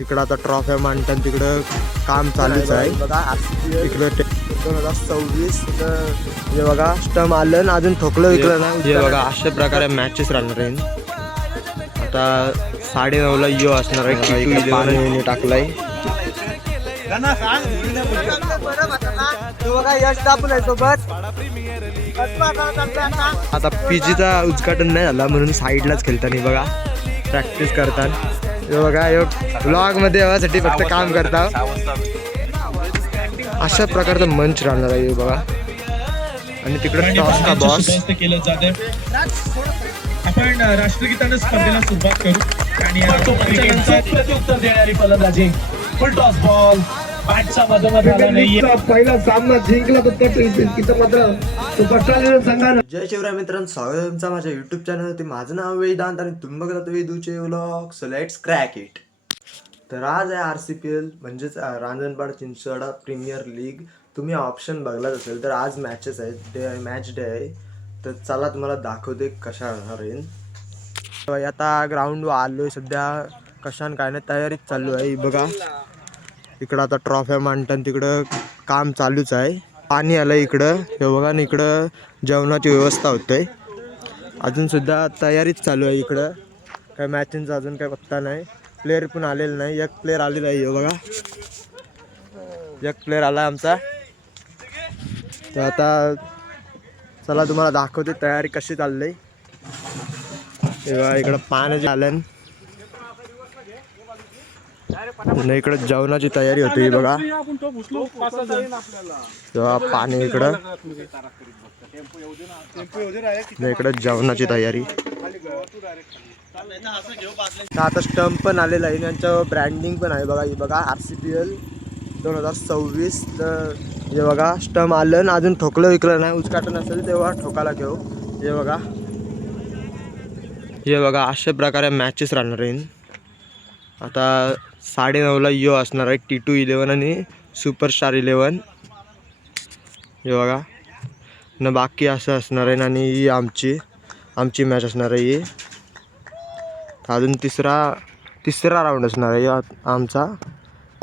इकडं आता ट्रॉफ्या मांडतात, तिकडं काम चालूच आहे बघा. इकडं 2026 हे बघा स्टम आलं ना, अजून ठोकलं विकलं नाही. हे बघा अशा प्रकारे मॅचेस राहणार आहे. आता 9:30ला यो असणार आहे. पाणी टाकलाय. आता पीजीचा उद्घाटन नाही झाला म्हणून साईडलाच खेळताना बघा प्रॅक्टिस करतात. हे बघा ब्लॉग मध्ये यासाठी फक्त काम करता. अशा प्रकारचा मंच राहणार आहे बघा. आणि तिकडे टॉस का बॉस केलं जाते. आपण राष्ट्रगीताने स्पर्धेला सुरुवात करू आणि प्रत्युत्तर देणारी फलंदाजी फुल टॉस बॉल बॅटचा मधोमध आला नाही. पहिला सामना जिंकला तो मात्र संघानं. जय शिवराय मित्रांनो, स्वागत आहे तुमचं माझ्या युट्यूब चॅनलवरती. माझं नाव वेदांत आणि तुम्ही बघत आहात वेदूचे vlog. So let's crack it. तर आज आहे RCPL म्हणजेच रांजणपाड चिंचवडा प्रीमियर लीग. तुम्ही ऑप्शन बघलाच असेल तर आज मॅचेस आहेत. मॅच डे आहे. तर चला तुम्हाला दाखवते कशा राहणार आहे. आता ग्राउंडवर आलो आहे सध्या. कशाने काय नाही तयारीच चालू आहे बघा. इकडं आता ट्रॉफ्या मांडतात, तिकडं काम चालूच आहे. पाणी आलं इकडं हे बघा. आणि इकडं जेवणाची व्यवस्था होते. अजूनसुद्धा तयारीच चालू आहे इकडं. काय मॅचिंगचा अजून काय पत्ता नाही. प्लेअर पण आलेला नाही. एक प्लेअर आलेला आहे हे बघा. एक प्लेअर आला आमचा. तर आता चला तुम्हाला दाखवते तयारी कशी चालली. तेव्हा इकडं पाण्याचे आलं. इकडे जेवणाची तयारी होती बघा. तेव्हा पाणी इकडं. इकडे जेवणाची तयारी. आता स्टंप पण आलेला आहे. यांचं ब्रँडिंग पण आहे बघा. हे बघा RCPL 2026. तर हे बघा स्टंप आलं ना, अजून ठोकलं विकलं नाही. उद्घाटन असेल तेव्हा ठोकायला घेऊ. हे बघा. हे बघा अशा प्रकारे मॅचेस राहणार आहे. आता 9:30ला यो असणार आहे T2-11 आणि सुपरस्टार 11. हे बघा न बाकी असं असणार आहे. आणि ही आमची मॅच असणार आहे. ही अजून तिसरा राऊंड असणार आहे आमचा.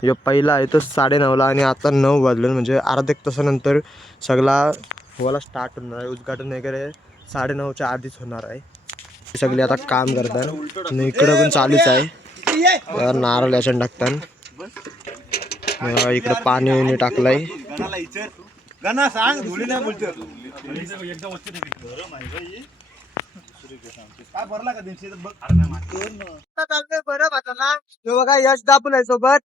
यो पहिला आहे तो 9:30ला आणि आता 9 वाजलं म्हणजे अर्धा एक तासानंतर सगळा व्हायला स्टार्ट होणार आहे. उद्घाटन वगैरे 9:30च्या आधीच होणार आहे. सगळे आता काम करतात आणि इकडं पण चालूच आहे. नारळ याच्यानं टाकतात. इकडं पाणी टाकलंय. बघा यश दापून आहे सोबत.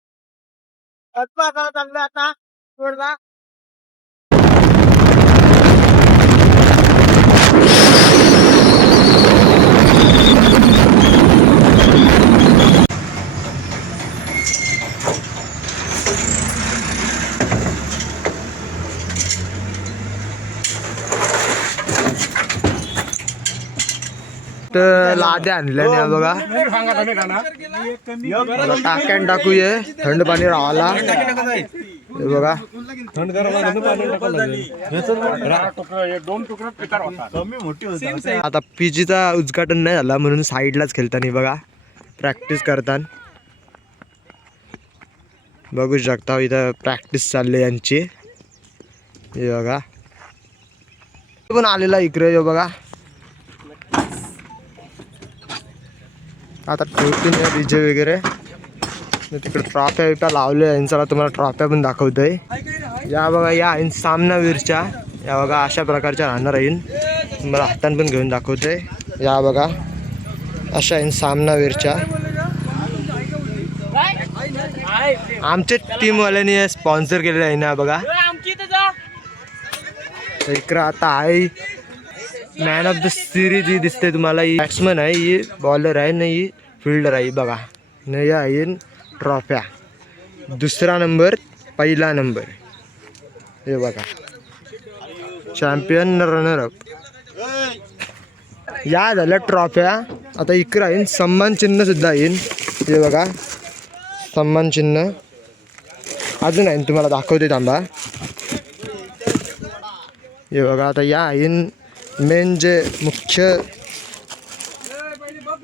चांगलं आता थोडा लाद्या आणल्या नाही बघा. टाक्यान टाकूये थंड पाणी राहायला. बघा आता पीजीचा उद्घाटन नाही झाला म्हणून साईडलाच खेळताना बघा प्रॅक्टिस करतात. बघू शकता इथं प्रॅक्टिस चालली यांची. हे बघा पण आलेला इकडे बघा. आता ठेवतील डीजे वगैरे. तिकडे ट्रॉफ्या बिफ्या लावल्या यांचा. तुम्हाला ट्रॉफ्या पण दाखवतोय. या बघा या सामनावीरच्या. या बघा अशा प्रकारच्या राहणार येईन. तुम्हाला हातान पण घेऊन दाखवतोय. या बघा अशा सामनावीरच्या. आमच्या टीमवाल्यांनी स्पॉन्सर केलेलं आहे ना बघा. इकडं आता आहे मॅन ऑफ द सिरीज ही दिसते तुम्हाला. ही बॅट्समन आहे, ही बॉलर आहे ना, ही फिल्डर आहे बघा. न या येईन ट्रॉफ्या. दुसरा नंबर, पहिला नंबर. हे बघा चॅम्पियन रनरअप. या झाल्या ट्रॉफ्या. आता इकडं येईन सन्मान चिन्ह सुद्धा येईन. हे बघा सन्मान चिन्ह अजून आहे तुम्हाला दाखवते थांबा. हे बघा आता या येईन मेन जे मुख्य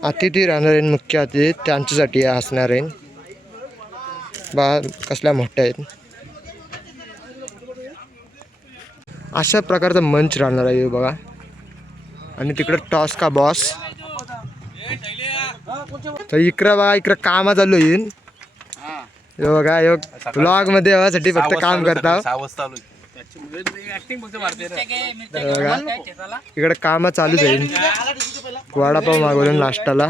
अतिथी राहणार आहे. मुख्य अतिथी त्यांच्यासाठी असणार आहे. बा कसल्या मोठ्या आहेत. अशा प्रकारचा मंच राहणार आहे हे बघा. आणि तिकडे टॉस का बॉस. तर इकडं बघा, इकडं कामा चालू येईन हे बघा. ब्लॉग मध्ये यासाठी फक्त काम करता बघा. इकडे काम चालूच आहे. वडापाव मागवलं नाश्त्याला.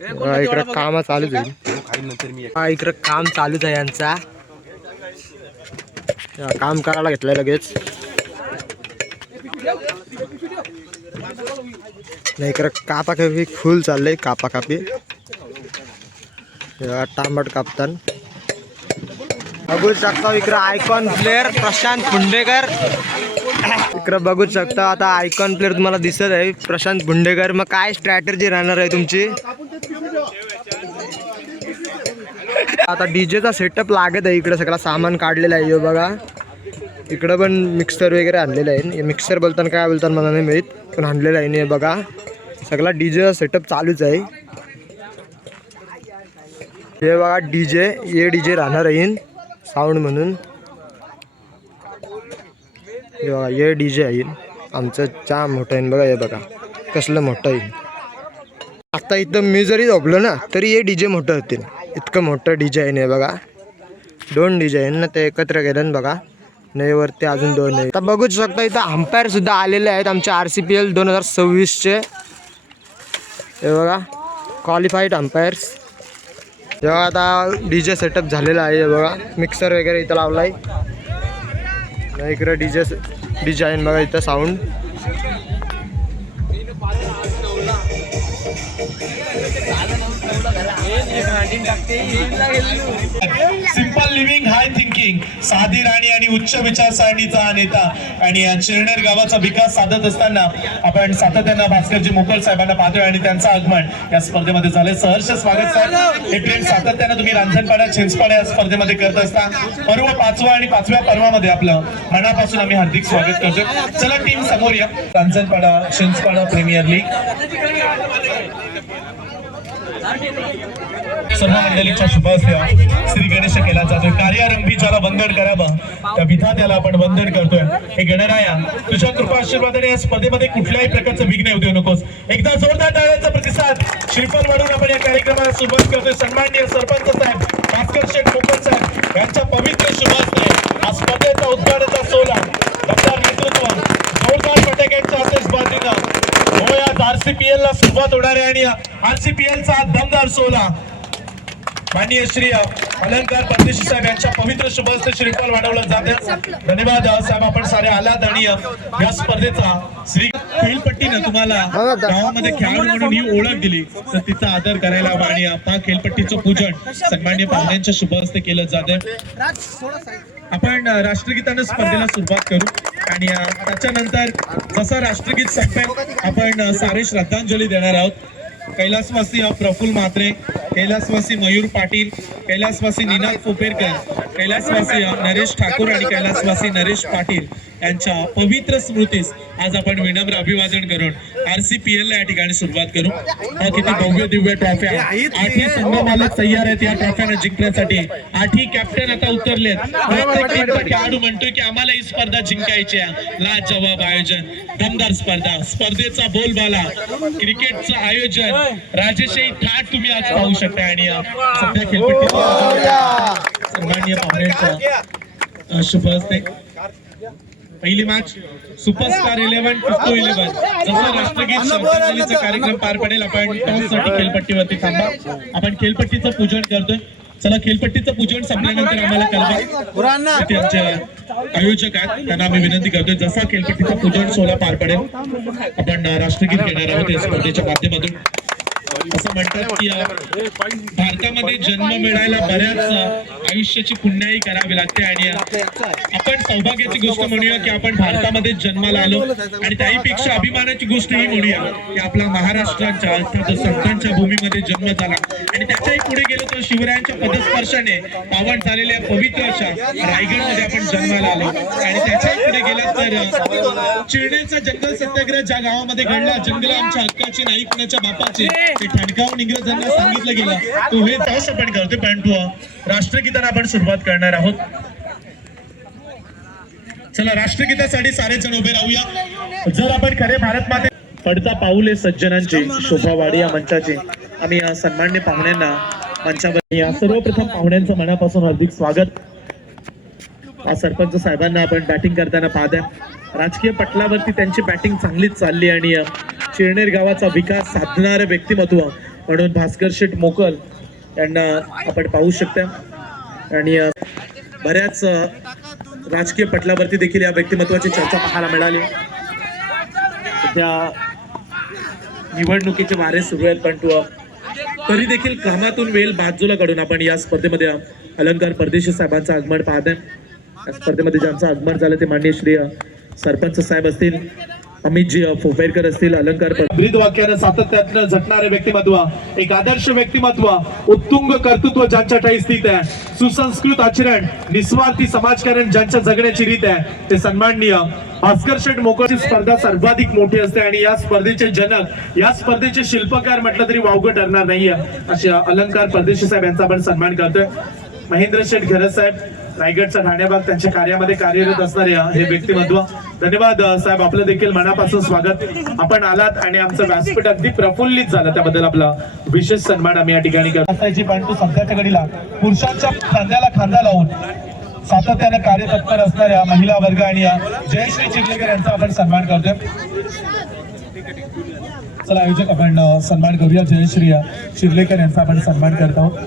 इकडे काम चालूच आहे. इकडे काम चालूच आहे यांचा. काम करायला घेतलंय लगेच. नाही इकडे कापा कापी फुल चाललंय. कापा कापी टांबट कापतान बघू शकता. इकडे आयकॉन प्लेअर प्रशांत पुंडेकर. इकडे बघू शकता आता आयकॉन प्लेअर तुम्हाला दिसत आहे प्रशांत पुंडेकर. मग काय स्ट्रॅटेजी राहणार आहे तुमची. आता डीजेचा सेटअप लागत आहे. इकडे सगळं सामान काढलेलं आहे हे बघा. इकडं पण मिक्सर वगैरे आणलेलं आहे. मिक्सर बोलताना काय बोलताना मला नाही माहीत, पण आणलेलं आहे हे बघा. सगळा डीजेचा सेटअप चालूच आहे हे बघा. डीजे ये डीजे राहणार आहे साऊंड म्हणून हे बघा. ये डीजे आहे आमचं जाम मोठं आहे बघा. हे बघा कसलं मोठं आहे. आता इथं मी जरी झोपलो ना तरी हे डीजे मोठं होतील. इतकं मोठं डीजे आहे हे बघा. 2 डीजे आहे ना, ते एकत्र केलं बघा. नाही वरती अजून 2 आहे. आता बघू शकता इथं अंपायर सुद्धा आलेले आहेत आमच्या RCPL 2026चे हे बघा. Qualified umpires. जेव्हा आता डीजे सेटअप झालेला आहे हे बघा. मिक्सर वगैरे इथं लावलाय. इकडे डीजे आहे बघा. इथं साऊंड सिंपल लिव्हिंग हाय थिंकिंग, साधी राणी आणि उच्च विचारसरणीचा नेता आणि चिरनेर गावाचा विकास साधत असताना आपण सातत्यानं भास्करजी मोकल साहेबांना पाहतोय आणि त्यांचं आगमन या स्पर्धेमध्ये झाले. सहर्ष स्वागत साहेब. हे ट्रेन सातत्यानं तुम्ही रांजणपाडा चिंचपाडा या स्पर्धेमध्ये करत असता. पर्व 5वा आणि 5व्या पर्वामध्ये आपलं मनापासून आम्ही हार्दिक स्वागत करतो. चला टीम समोर या. रांजणपाडा चिंचपाडा प्रीमियर लीग सर्व मंडळींच्या शुभ हस्ते श्री गणेश केला जातोय. कार्यारंभी ज्याला वंदन करावं त्या विधात्याला आपण वंदन करतोय. हे गणराया तुझ्या कृपा आशीर्वादाने या स्पर्धेमध्ये कुठल्याही प्रकारचं विघ्न येऊ देऊ नकोस. एकदा जोरदार टाळ्यांचा प्रतिसाद श्रीफळ वाढून आपण या कार्यक्रमाला सुरुवात करतोय. सन्माननीय सरपंच साहेब भास्कर शेठ मोकल साहेब यांच्या पवित्र शुभ हस्ते या स्पर्धेचा उद्घाटनाचा सोहळा दमदार नेतृत्व जोरदार फटाक्यांच्या आतिषबाजीनं आज RCPL ला सुरुवात होणार आहे. आणि RCPL चा दमदार सोहळा माननीय श्री अलंकार परदेशी साहेब यांच्या पवित्र शुभ हस्ते श्रीफळ वाढवलं जाते. धन्यवाद साहेब, आपण सारे आलात. आणि या स्पर्धेचा श्री खेळपट्टीनं तुम्हाला गावामध्ये खेळाडू म्हणून ही ओळख दिली तर तिचा आदर करायला हवा. आणि आता खेळपट्टीचं पूजन सन्मान्य पाहुण्यांच्या शुभ हस्ते केलं जाते. आपण राष्ट्रगीतानं स्पर्धेला सुरुवात करू आणि त्याच्यानंतर जसं राष्ट्रगीत संपेल आपण सारे श्रद्धांजली देणार आहोत. कैलासवासी प्रफुल्ल म्हात्रे, कैलासवासी मयूर पाटील, कैलासवासी निनाद कोपेरकर, कैलासवासी नरेश ठाकूर आणि कैलासवासी नरेश पाटील यांच्या पवित्र स्मृतीस आज आपण विनम्र अभिवादन करून RCPL ला या ठिकाणी सुरुवात करू. किती भव्य दिव्य ट्रॉफ्या. 8ही संघ मालक तयार आहेत या ट्रॉफ्यांना जिंकण्यासाठी. 8ही कॅप्टन आता उतरलेत. प्रत्येक खेळाडू म्हणतोय की आम्हाला ही स्पर्धा जिंकायची आहे. लाजवाब आयोजन, दमदार स्पर्धा, स्पर्धेचा बोलबाला, क्रिकेटचं आयोजन, राजेशाही थाट तुम्ही आज पाहू शकता. आणि सध्या खेळपट्टीचा सन्माननीय पाहुण्यांचा शुभ हस्ते पहिली मॅच सुपरस्टार 11 टू 11 जसं राष्ट्रगीत श्रद्धांजलीचा कार्यक्रम पार पडेल आपण टॉससाठी खेळपट्टीवरती थांबा. आपण खेळपट्टीचं पूजन करतोय. चला खेळपट्टीचं पूजन संपल्यानंतर आम्हाला कळवा. ते आमचे आयोजक आहेत त्यांना आम्ही विनंती करतोय जसा खेळपट्टीचं पूजन सोहळा पार पडेल आपण राष्ट्रगीत घेणार आहोत या स्पर्धेच्या माध्यमातून. असं म्हणतात की भारतामध्ये जन्म मिळायला बऱ्याच आयुष्याची पुण्याई करावी लागते. आणि आपण सौभाग्याची गोष्ट म्हणूया की आपण भारतामध्ये जन्माला आलो. आणि त्याहीपेक्षा अभिमानाची गोष्ट ही म्हणूया की आपला महाराष्ट्राच्या अर्थात संतांच्या भूमीमध्ये जन्म झाला. आणि त्याच्याही पुढे गेलो तर शिवरायांच्या पदस्पर्शाने पावन झालेल्या पवित्र अशा रायगडमध्ये आपण जन्माला आलो. आणि त्याच्याही पुढे गेला तर चिरण्याचा जंगल सत्याग्रह ज्या गावामध्ये घडला, जंगल आमच्या हक्काची नाही कुणाच्या बापाची, थंडकावून इंग्रजांना सांगितलं गेलं तो हे टॉस आपण करतोय परंतु राष्ट्रगीताला आपण सुरुवात करणार आहोत. चला राष्ट्रगीतासाठी सारे जण उभे राहूया. जर आपण खरे भारत माते पडता पाऊले सज्जनांची शोभावाडी या मंचाचे आम्ही या सन्मान्य पाहुण्यांना मंचावर या सर्वप्रथम पाहुण्यांचं मनापासून हार्दिक स्वागत. सरपंच साहेबांना आपण बॅटिंग करताना पाहताय. राजकीय पटलावरती त्यांची बॅटिंग चांगलीच चालली आणि चिरनेर गावाचा विकास साधणारे व्यक्तिमत्व म्हणून भास्कर शेठ मोकल यांना आपण पाहू शकता. आणि बऱ्याच राजकीय पटलावरती देखील या व्यक्तिमत्वाची चर्चा पाहायला मिळाली. सध्या निवडणुकीचे वारे सुरू आहेत परंतु तरी देखील कामातून वेळ बाजूला काढून आपण या स्पर्धेमध्ये अलंकार परदेशी साहेबांचं आगमन पाहत आहे. या स्पर्धेमध्ये ज्यांचं आगमन झालं ते माननीय श्री सरपंच साहेब असतील, अमितजी फोपेरकर असतील. अलंकार ब्रीदवाक्यानं सातत्यानं झटणारे व्यक्तिमत्व, एक आदर्श व्यक्तिमत्व, उत्तुंग कर्तृत्व ज्यांच्या ठाई स्थित आहे, सुसंस्कृत आचरण, निस्वार्थी समाजकारण ज्यांच्या जगण्याची रीत आहे ते सन्माननीय भास्कर शेठ मोकळची स्पर्धा सर्वाधिक मोठी असते आणि या स्पर्धेचे जनक, या स्पर्धेचे शिल्पकार म्हटलं तरी वावगं ठरणार नाहीये असे अलंकार परदेशी साहेब यांचा आपण सन्मान करतोय. महेंद्र शेठ घरत साहेब रायगडचा ठाण्याबाग त्यांच्या कार्यामध्ये कार्यरत असणारे हे व्यक्तिमत्व. धन्यवाद साहेब, आपलं देखील मनापासून स्वागत. आपण आलात आणि आमचं व्यासपीठ अगदी प्रफुल्लित झालं त्याबद्दल आपला विशेष सन्मान आम्ही या ठिकाणी करतो. परंतु सध्याच्या घडीला पुरुषांच्या खांद्याला खांदा लावून सातत्यानं कार्यतत्पर असणाऱ्या महिला वर्ग आणि जयश्री चिखलेकर यांचा आपण सन्मान करतोय. चला आयोजक आपण सन्मान करूया. जयश्री चिखलेकर यांचा आपण सन्मान करत आहोत.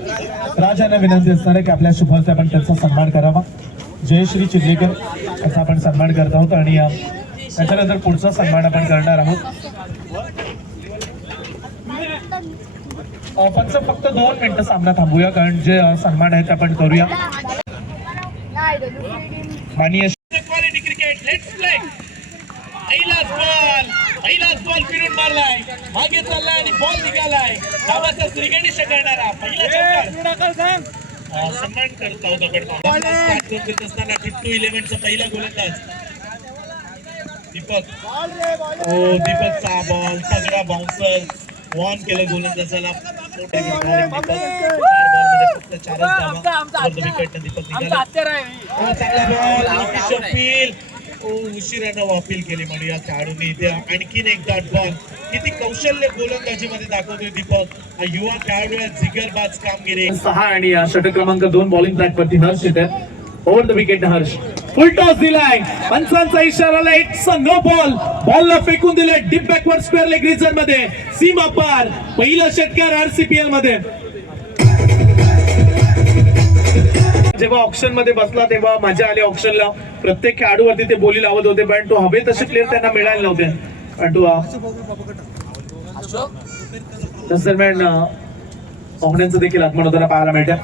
राज यांना विनंती असणार आहे की आपल्या शुभहस्ते आपण त्यांचा सन्मान करावा. जयश्री चिखलेकर यांचा आपण सन्मान करत आहोत आणि त्याच्यानंतर पुढचा सन्मान आपण करणार आहोत. आपण फक्त 2 मिनिटं सामना थांबूया कारण जे सन्मान आहे ते आपण करूया. माननीय क्वालिटी क्रिकेट लेट्स प्ले. पहिलाच बॉल फिरून मारलाय, मागे चाललाय आणि बॉल निघालाय. गावाचा श्रीगणेश करणारा पहिला चौकार सन्मान करत आहोत आपण. स्टार्ट करत असताना 2-11 चा पहिला गोलंदाज दीपक. दीपकचा बॉल तगडा बाउन्सर वॉन केलं गोलंदाजाला. फक्त 4च धावा विकेट दीपक निघाला. चांगला बॉल उशिरानं वापील केली म्हणून या खेळाडूंनी. इथे आणखीन एक डॉट बॉल. किती कौशल्य गोलंदाजीमध्ये दाखवतोय दीपक. हा युवा खेळाडू जिगरबाज कामगिरी. 6 आणि षटक क्रमांक 2 बॉलिंग ट्रॅक वरती हर्ष येत आहे. Over the wicket Harsh. Full toss दिलाय, पंचांचा इशारा. It's a no ball. बॉलला फेकून दिले deep backward square leg region मध्ये. सीमा पार पहिला षटकार आरसीपीएल मध्ये. जेव्हा ऑप्शन मध्ये बसला तेव्हा मजा आली ऑप्शनला. प्रत्येक खेळाडूवरती ते बोली लावत होते पण तो हवे तसे प्लेअर त्यांना मिळाले नव्हते. परंतु तस दरम्यान पाहुण्यांचं देखील आगमन होताना पाहायला मिळतं.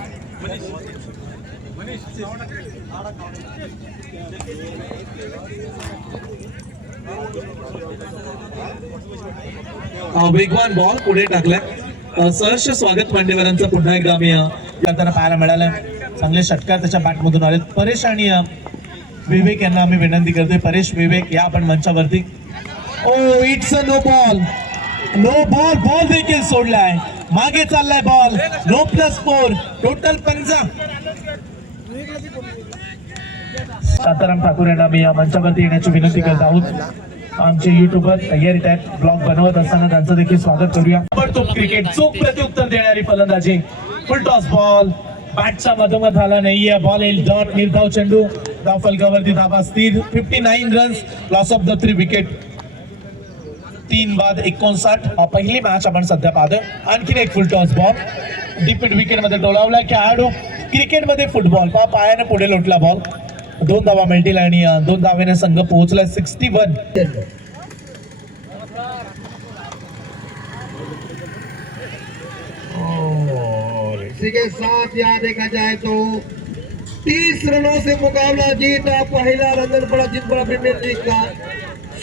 वेगवान बॉल पुढे टाकलाय. सहर्ष स्वागत मान्यवरांचं पुन्हा एकदा आम्ही त्यांना पाहायला मिळालं. चांगले षटकार त्याच्या बॅटमधून आले. परेश आणि विवेक यांना आम्ही विनंती करतोय. परेश, विवेक या आपण मंचावरती. Oh it's a no ball. No ball. Ball देखील सोडलाय, मागे चाललाय ball. No +4 total 50. Shantaram Thakur यांना आम्ही या मंचावरती येण्याची विनंती करत आहोत. आमचे युट्यूबर तयारीत आहेत ब्लॉग बनवत असताना त्यांचं देखील स्वागत करूया. ताबडतोब क्रिकेट चोख प्रत्युत्तर देणारी फलंदाजी. फुल टॉस बॉल बॅटच्या मधोमध आला नाहीये. बॉल येईल डॉट. निर्धाव चेंडू. धाव फलकावरती धावा स्थिर. 59 runs. Loss of the 3 wicket. 3 बाद 59. पहिली मॅच आपण सध्या पाहतोय. आणखीन एक फुल टॉस बॉल डीप विकेट मध्ये डोलावला खेळाडू. क्रिकेटमध्ये फुटबॉल पायाने पुढे लोटला बॉल. 2 धावा मिळतील आणि 2 धावेने संघ पोहोचलाय 61. इसी के साथ यहाँ देखा जाए तो 30 रनों से मुकाबला जीता पहला रंगनपड़ा जितपड़ा प्रीमियर लीग का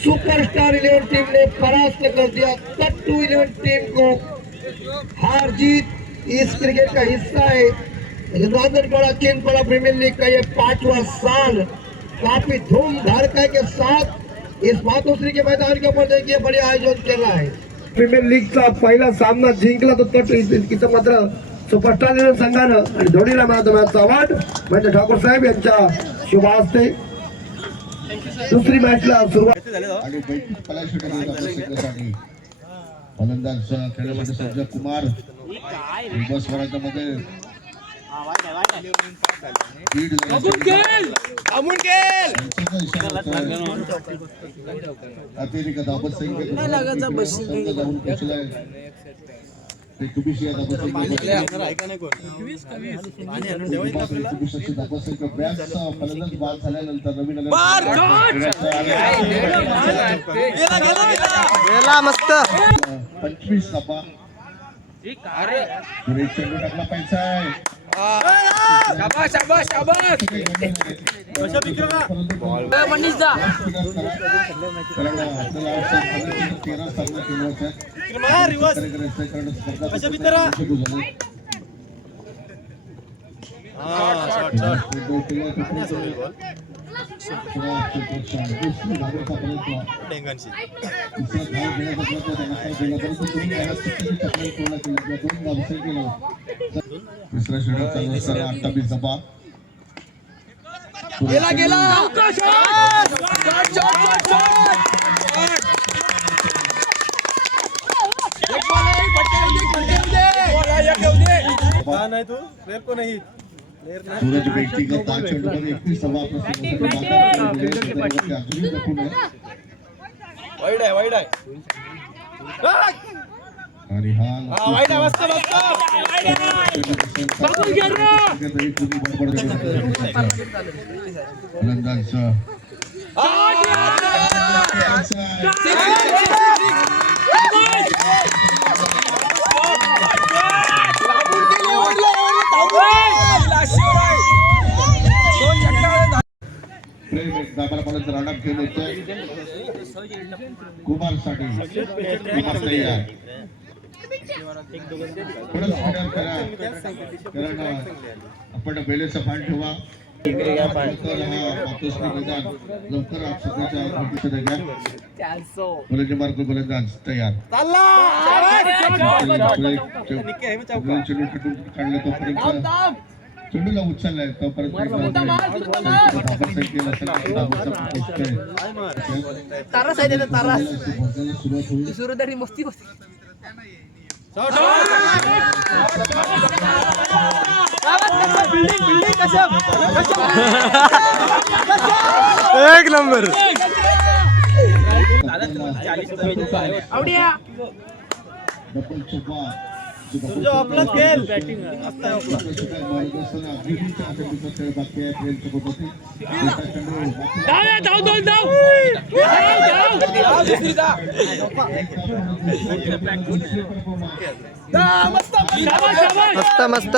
सुपरस्टार 11 टीम ने परास्त कर दिया कट्टू 11 टीम को। हार जीत इस क्रिकेट का हिस्सा है। रंगनपड़ा चिंतपड़ा प्रीमियर लीग का ये 5वां साल काफी धूम धड़का के साथ इस मातोश्री के मैदान के ऊपर देखिए बड़े आयोजन चल रहा है। प्रीमियर लीगचा पहिला सामना जिंकला तो इथं मात्र सुपरस्टार निर्णय संघानं आणि धोनीला मॅच अवॉर्ड म्हणजे ठाकूर साहेब यांच्या शुभ हस्ते दुसरी मॅचला सुरुवात आणि बैठक पलाशेसाठी फलंदाज खेळण्यासाठी संजय कुमार बस मध्ये अतिरिक्त दाबत जाऊन पोहोचलाय फलंदाज बाद झाल्यानंतर नवीन मस्त 25 धावा चेंडू टाकला पाहिजे तिसरा षटक चालू असताना 28 धावा सूरज व्यक्तिगत 10 चेंडूमध्ये 31 धावा आणि फलंदाज रनअप घेऊन येतोय कुमार साठी कुमार तयार कारण आपण बेलेचा फान ठेवा लवकर मार्ग गोलंदाज तयार चेंडू काढला तोपर्यंत चेंडूला उचललाय तोपर्यंत मस्ती एक नंबर आपला खेळ मस्त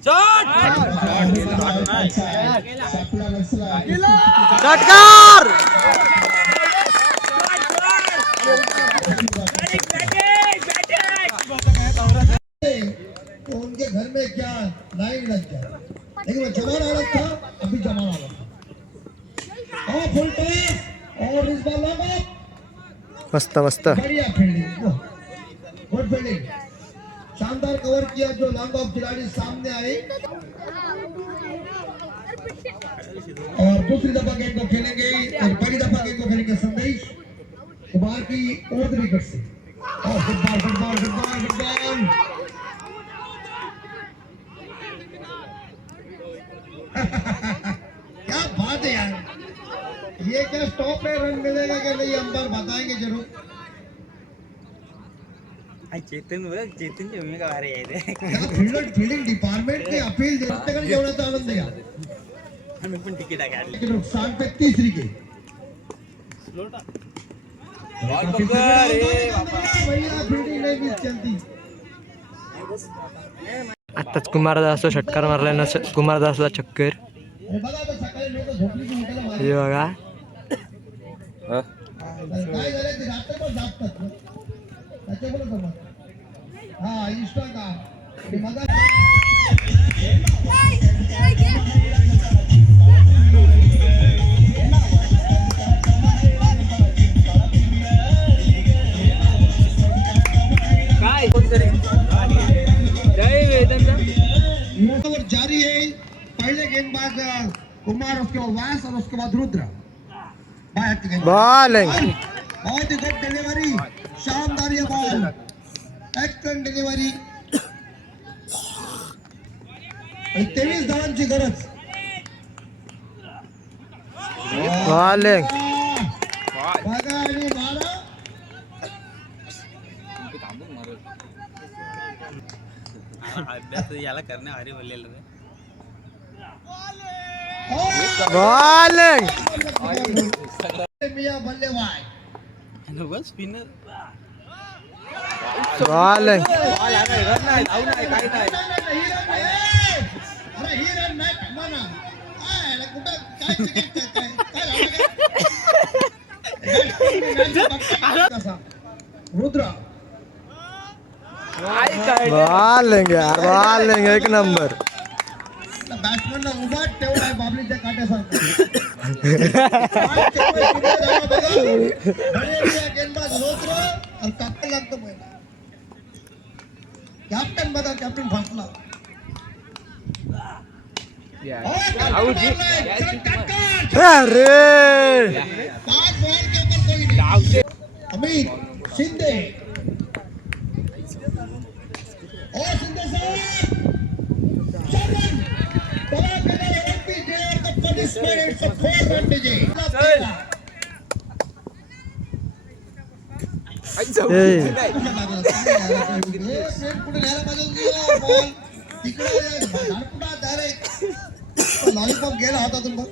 शॉट षटकार तो उनके घर में क्या लाइन लग गया लेकिन वो जमाना अलग था अभी जमाना अलग था और फुल टॉस और इस बार लगा मस्त मस्त बढ़िया फील्डिंग गुड फील्डिंग शानदार कवर किया जो लॉन्ग ऑफ खिलाड़ी सामने आए और दूसरी दफा गेंद को खेलेंगे और पहली दफा गेंद को खेलेंगे संदेश कुमार की ओर विकेट से और फुटबॉल फुटबॉल फुटबॉल फुटबॉल क्या बात है यार ये क्या स्टॉप पे रन मिलेगा कि नहीं अंपायर बताएंगे जरूर। चेतनची भूमिका भारी आहे फील्डिंग डिपार्टमेंट की अपील जनतेकडे जेवणाचा आनंद घ्या। आम्ही पण तिकीट काढली लेकिन नुकसान पे तीसरी के भैया फील्डिंग नहीं मिस चलती। आत्ताच कुमारदासचा षटकार मारलाय ना कुमारदासला चक्कर. हे बघा आता सकाळी लोक झोपली की उठायला मागे. हे बघा काय झालं ते रात्रभर जागतात ना. त्याच्यामुळे जमत. हा इंस्टा का आणि मग काय कोणतरी जय वेदांत और जारी है। पहले गेंदबाज कुमार, उसके बाद वास और उसके बाद रुद्र। बाहर की गेंद बॉलिंग बहुत ही गुड डिलीवरी, शानदार ये बॉल, एक्सलेंट डिलीवरी। 23 धावांची गरज। बॉलिंग बघा आणि मारा। अभ्यास याला करणे भारी बोललेलं बॉलिंग मिया बल्लेबाज बस स्पिनर बॉलिंग बॉल आहे रन नाही धाव नाही काही नाही अरे ही रन नाही थांबा ना. काय कुठं काय रुद्र बॉलिंग यार बॉलिंग एक नंबर. बॅट्समॅनला उभा ठेवलाय बाबलीच्या काट्यासारखं. गेंदबाज रुद्र आणि कॅप्टन लागतो पहिला. कॅप्टन बघा कॅप्टन फसला. अरे 5 बॉल के ऊपर कोई नहीं. अमित शिंदे और शिंदे साहब चलन बड़ा colour MP there the punishment it's a 4 run DJ. कुठे न्यायला पाहिजे बॉल तिकडे धडपडा डायरेक्ट लॉलीपॉप गेला होता तुम्ही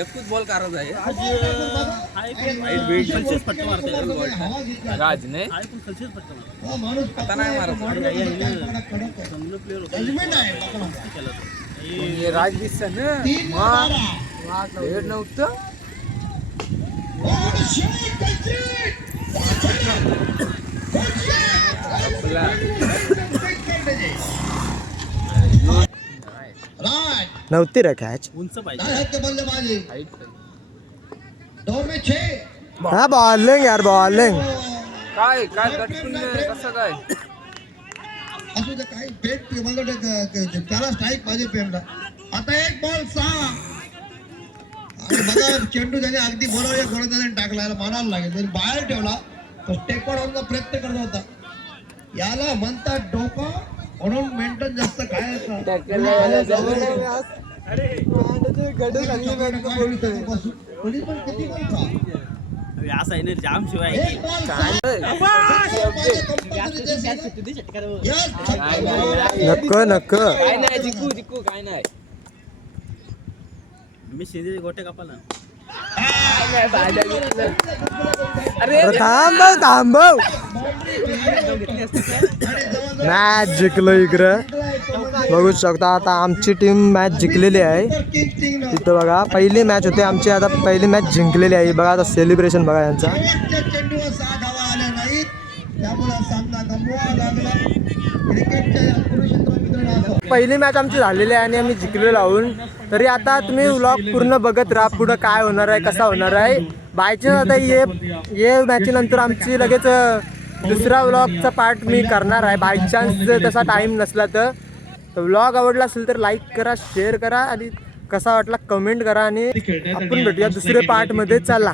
एकच बॉल करायचा आहे राज नाही आता नाही राज दिसत ना नव्हतं नव्हती रे कॅच. उंच बल्लेबाजी 2 में 6. हा बॉलिंग यार बॉलिंग काय काय गटकून कसं काय असू दे काही पेट मला त्याला स्ट्राईक पाहिजे पेमला. आता एक बॉल 6 आणि बघा चेंडू त्याने अगदी बरोबर गोळ्याने टाकला. याला मानायला लागेल. त्याने बाहेर ठेवला तो स्टेपवर होण्याचा प्रयत्न करत होता. याला म्हणतात डोकं म्हणून मेंटेन जास्त खायचं. किती पण खा. असं आहे जाम शिवाय एक बॉल नक्क काय नाही जिकू जिकू काय नाही मी शेंद्री गोटे कापाला अरे थांब मॅच जिंकलो इकडं बघू शकता. आता आमची टीम मॅच जिंकलेली आहे. तिथं बघा पहिली मॅच होती आमची, आता पहिली मॅच जिंकलेली आहे. बघा आता सेलिब्रेशन बघा यांचा. चेंडूवर 6 धावा आल्या नाहीत त्यामुळे सामना गमवावा लागला. क्रिकेटच्या या कुरुक्षेत्र पहिली मॅच आमची झालेली आहे आणि आम्ही जिंकलो लावून. तरी आता तुम्ही व्लॉग पूर्ण बघत राहा. पुढं काय होणार आहे कसा होणार आहे. बायचान्स आता ये मॅचनंतर आमची लगेच दुसरा व्लॉगचा पार्ट मी करणार आहे. बायचान्स जर तसा टाईम नसला तर व्लॉग आवडला असेल तर लाईक करा, शेअर करा आणि कसा वाटला कमेंट करा आणि आपण भेटूया दुसऱ्या पार्टमध्ये. चला.